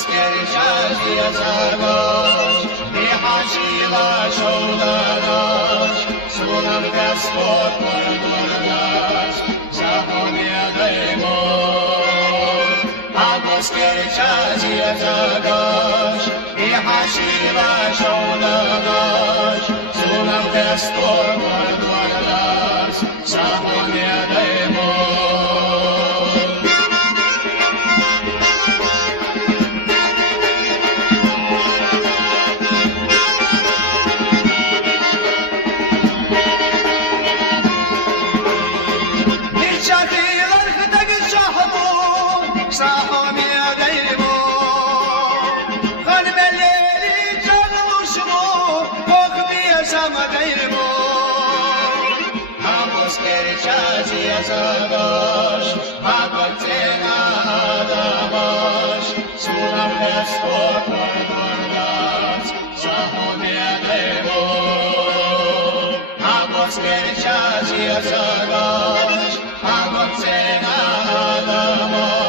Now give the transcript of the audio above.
Skerčazija zagaš, i hačila šaudadaš, sunam Gospod mordordaš, zapovjedajmo. Ako Skerčazija zagaš, i hačila šaudadaš, sunam Gospod mordordaš, zapovjedajmo. Zagaš, ako cena daš, sunam Gospod mordordaš, zapovjedajmo. Ako Skerčazija zagaš, ako cena daš,